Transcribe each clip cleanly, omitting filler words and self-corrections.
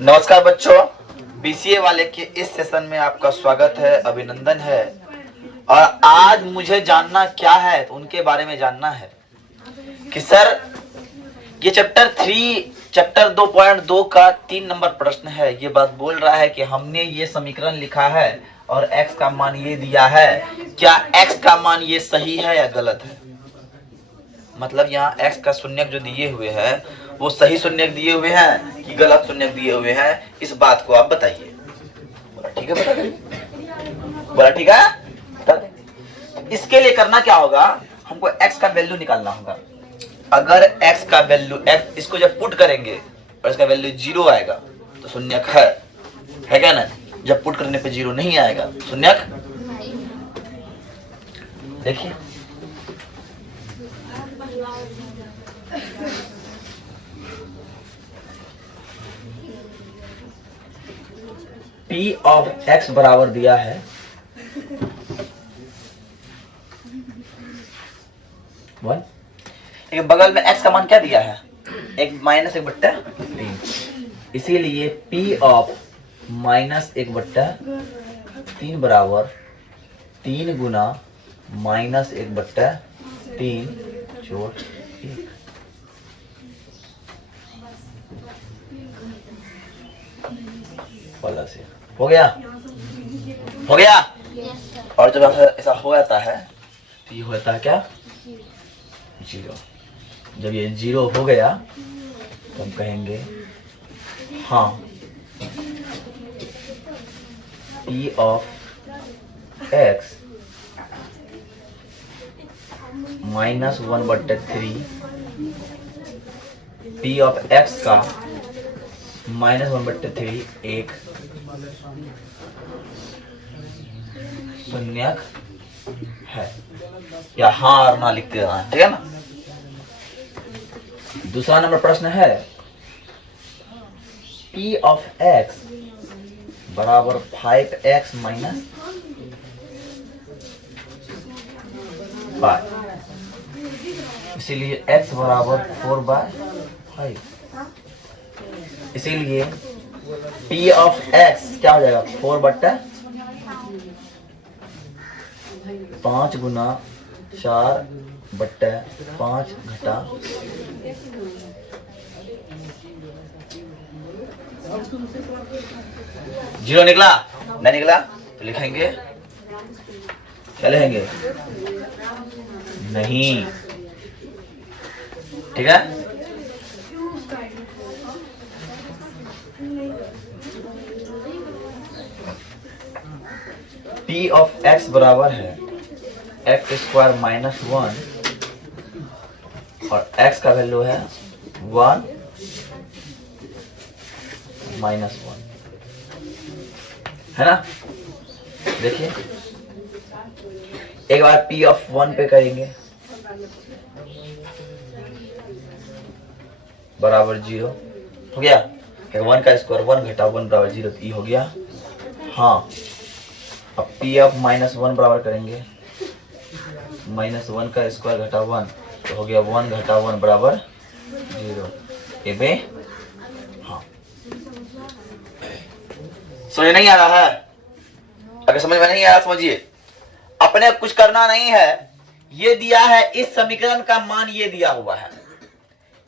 नमस्कार बच्चों, बीसीए वाले के इस सेशन में आपका स्वागत है, अभिनंदन है। और आज मुझे जानना क्या है, उनके बारे में जानना है कि सर ये चैप्टर 2.2 का 3 नंबर प्रश्न है। ये बात बोल रहा है कि हमने ये समीकरण लिखा है और x का मान ये दिया है, क्या x का मान ये सही है या गलत है। मतलब यहाँ x का शून्यक जो दिए हुए हैं वो सही शून्यक दिए हुए हैं कि गलत शून्यक दिए हुए हैं, इस बात को आप बताइए। बोला ठीक है, बता देंगे। बोला ठीक है, बता देंगे। इसके लिए करना क्या होगा, हमको x का वैल्यू निकालना होगा। अगर x का वैल्यू x इसको जब पुट करेंगे और इसका वैल्यू 0 आएगा तो शून्यक है क्या ना। जब पुट करने पे 0 नहीं आएगा शून्यक। देखिए P ऑफ x बराबर दिया है 1। एक बगल में x का मान क्या दिया है, एक माइनस 1/3। इसीलिए P ऑफ -1/3 बराबर 3 गुना -1/3 जोड़ 1। से हो गया, हो गया। और जब ऐसा हो जाता है तो ये होता है क्या, 0। जब ये 0 हो गया तो हम कहेंगे हाँ P of x -1/3 P of x का -1/3 एक शून्यक है, या हाँ और ना लिखते रहना, ठीक है ना। दूसरा नंबर प्रश्न है P ऑफ x बराबर 5x माइनस 5, इसीलिए x बराबर 4/5। इसीलिए P ऑफ x क्या हो जाएगा, 4/5 गुना 4/5 घटा 0 निकला, नहीं निकला तो लिखेंगे, क्या लिखेंगे, नहीं, ठीक है। P ऑफ x बराबर है x स्क्वायर -1 और x का वैल्यू है 1 -1, है ना। देखिए एक बार P ऑफ 1 पे करेंगे बराबर 0 हो गया। 1 का स्क्वायर 1 घटा 1 बराबर 0, तो हो गया हाँ। अब P ऑफ -1 बराबर करेंगे -1 का स्क्वायर घटा 1, तो हो गया 1 घटा 1 बराबर 0। ए बे हाँ, समझ नहीं आ रहा है। अगर समझ में नहीं आया समझिए, अपने कुछ करना नहीं है। ये दिया है, इस समीकरण का मान ये दिया हुआ है,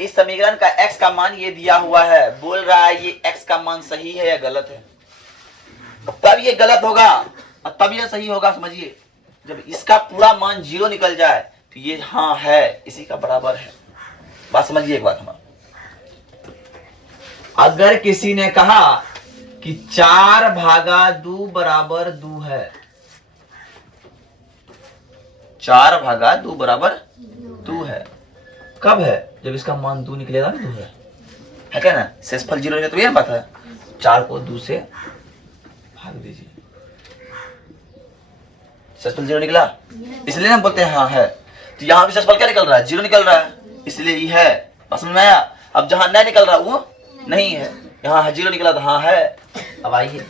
इस समीकरण का x का मान ये दिया हुआ है। बोल रहा है ये x का मान सही है या गलत है। तब ये गलत होगा और तब ये सही होगा। समझिए, जब इसका पूरा मान 0 निकल जाए तो ये हाँ है, इसी का बराबर है। बात समझिए एक बात हमारा। अगर किसी ने कहा कि 4/2 बराबर 2 है, 4/2 बराबर 2 है, कब है, जब इसका मान 2 निकलेगा ना, 2 है क्या ना। शेषफल 0 है तो यह बात है, 4 को 2 से भाग दीजिए, शेषफल 0 निकला, इसलिए हम बोलते हैं हाँ है। तो यहाँ भी शेषफल क्या निकल रहा है, 0 निकल रहा है, इसलिए ये है। बस समझ में आया। अब जहां नहीं निकल रहा वो नहीं है, यहाँ 0 निकला तो हाँ है। अब आइए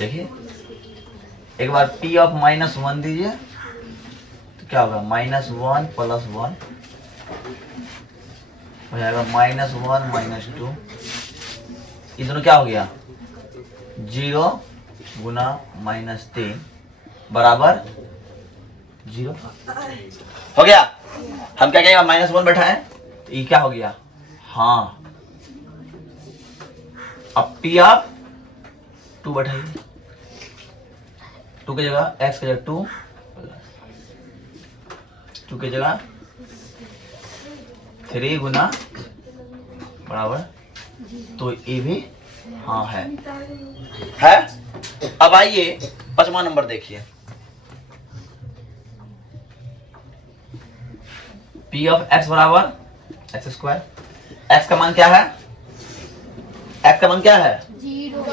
देखिए एक बार p ऑफ -1 दीजिए तो क्या होगा, -1 + 1 हो जाएगा -1 - 2। ये दोनों क्या हो गया, 0 गुना -3 बराबर 0 हो गया। हम क्या कहेंगे, -1 बैठाएं तो ये क्या हो गया, हाँ। अब p ऑफ 2 बैठाइए, 2 की जगह x की जगह 2 की जगह 3 गुना बराबर, तो ये भी हाँ है। अब आइए 5वां नंबर देखिए, p ऑफ x बराबर x²। x का मान क्या है, x का मान क्या है, 0।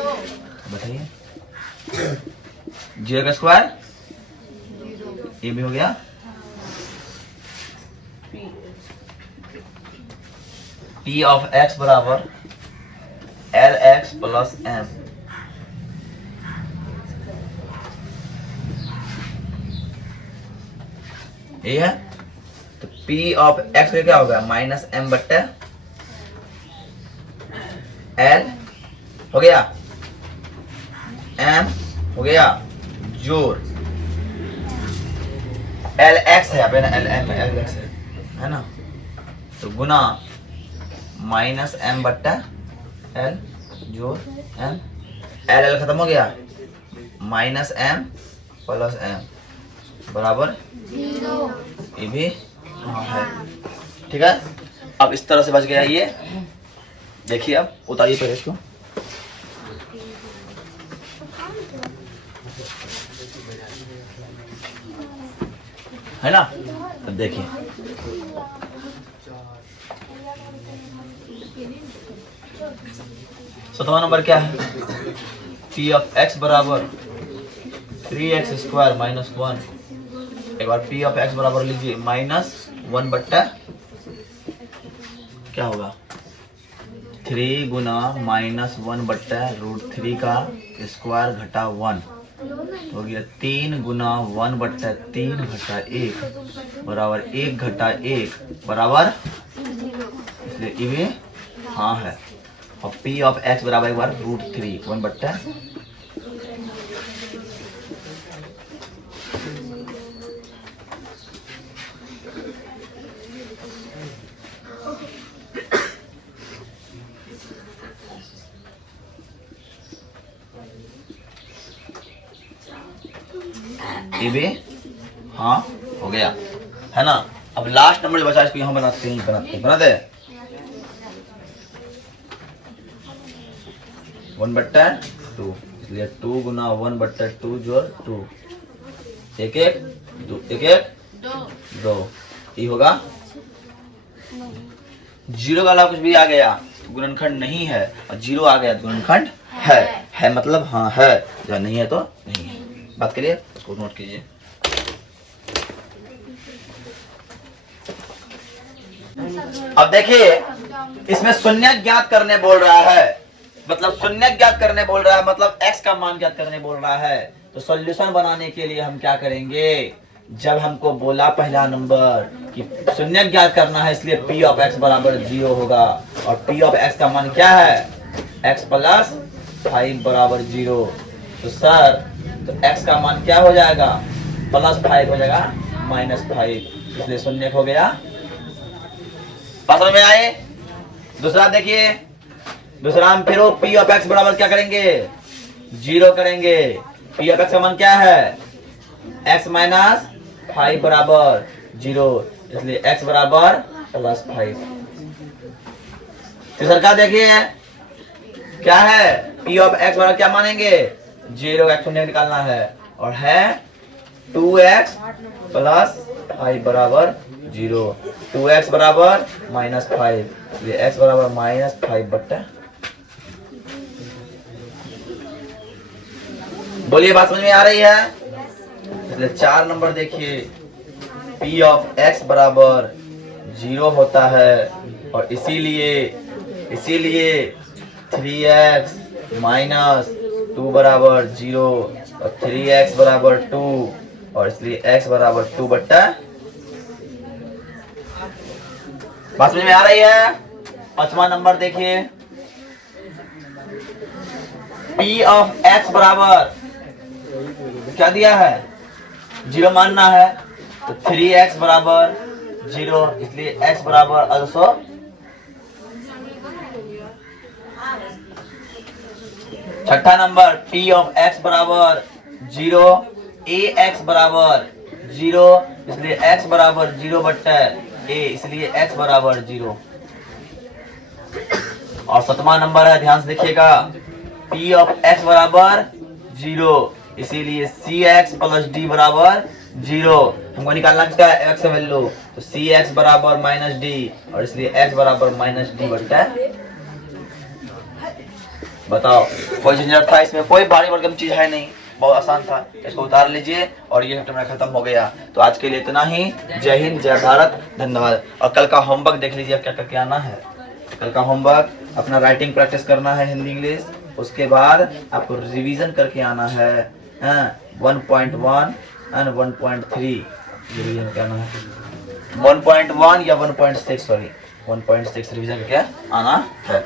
बताइए, 0 का स्क्वायर, ये भी हो गया। p ऑफ x बराबर lx + m। ये है, तो p ऑफ x का क्या होगा, -m बट्टे l हो गया, m हो गया जोड़ lx है, यहाँ पे lm lx है ना, तो गुना -m बट्टा l जोड़ m, l खत्म हो गया, -m + m बराबर 0। ये भी हाँ है। ठीक है, अब इस तरह से बच गया ये। देखिए अब उतारिए पहले इसको, है ना। अब देखिए 7वां नंबर क्या है, p ऑफ x बराबर 3x² - 1। एक बार p ऑफ x बराबर लीजिए -1 बट्टा क्या होगा, 3 गुना -1 बट्टा √3 का स्क्वायर घटा 1 हो गया, 3 गुना 1 बट्टा 3 घटा 1 बराबर 1 घटा 1 बराबर, इसलिए ये भी हाँ है। और p ऑफ x बराबर एक बार √3 1 बट्टा ये भी हाँ हो गया, है ना। अब लास्ट नंबर जो बचा इसको यहाँ बनाते हैं, बनाते 1/2, इसलिए 2 गुना 1/2 जोड़ 2, 1 1 2 1 1 2, ये होगा 0 का अलावा कुछ भी आ गया तो गुणनखंड नहीं है, और 0 आ गया तो गुणनखंड है मतलब हाँ है, या नहीं है तो नहीं है। बात करिए, उसको नोट कीजिए। अब देखिए इसमें शून्य ज्ञात करने बोल रहा है, मतलब शून्य ज्ञात करने बोल रहा है, मतलब x का मान ज्ञात करने बोल रहा है। तो सॉल्यूशन बनाने के लिए हम क्या करेंगे, जब हमको बोला पहला नंबर कि शून्य ज्ञात करना है, इसलिए p ऑफ x बराबर 0 होगा, और p ऑफ x का मान क्या है, x + 5 बराबर 0। तो सर तो x का मान क्या हो जाएगा, +5 हो जाएगा -5, इसलिए शून्य हो गया। बात समझ में आए। दूसरा देखिए, दूसरा हम फिर p ऑफ x बराबर क्या करेंगे, 0 करेंगे। p ऑफ x का मान क्या है, x - 5 बराबर 0, इसलिए x बराबर +5। तीसरा का देखिए क्या है, p ऑफ x बराबर क्या मानेंगे, 0 x शून्य निकालना है, और है 2x + 5 बराबर 0, 2x बराबर -5, ये x बराबर -5 बट्टा। बोलिए बात समझ में आ रही है। इसलिए 4 नंबर देखिए, p ऑफ x बराबर 0 होता है, और इसीलिए 3x - 2 बराबर 0 और 3x बराबर 2 और इसलिए x बराबर 2 बट्टा। बात समझ में आ रही है? 5वां नंबर देखिए, p ऑफ x बराबर क्या दिया है, 0 मानना है, तो 3x बराबर 0, इसलिए x बराबर also। छठा नंबर, p ऑफ x बराबर 0, ax बराबर 0, इसलिए x बराबर 0 बट्टा a, इसलिए x बराबर 0। और 7वां नंबर है, ध्यान से देखिएगा, p ऑफ x बराबर 0, इसीलिए cx प्लस d बराबर 0। हमको निकालना क्या है, x वैल्यू, तो cx बराबर माइनस d और इसलिए x बराबर माइनस d बट्टा। बताओ, कोई झंझट था इसमें? कोई भारी भरकम चीज है नहीं, बहुत आसान था। इसको उतार लीजिए और ये मेरा खत्म हो गया। तो आज के लिए इतना ही। जय हिंद, जय भारत, धन्यवाद। और कल का होमवर्क देख लीजिए क्या क्या आना है। कल का होमवर्क अपना राइटिंग प्रैक्टिस करना है हिंदी इंग्लिश, उसके बाद आपको रिवीजन करके आना है 1.1 एंड 1.3 रिवीजन करना है। 1.1 या 1.6 सॉरी 1.6 रिवीजन करके आना है।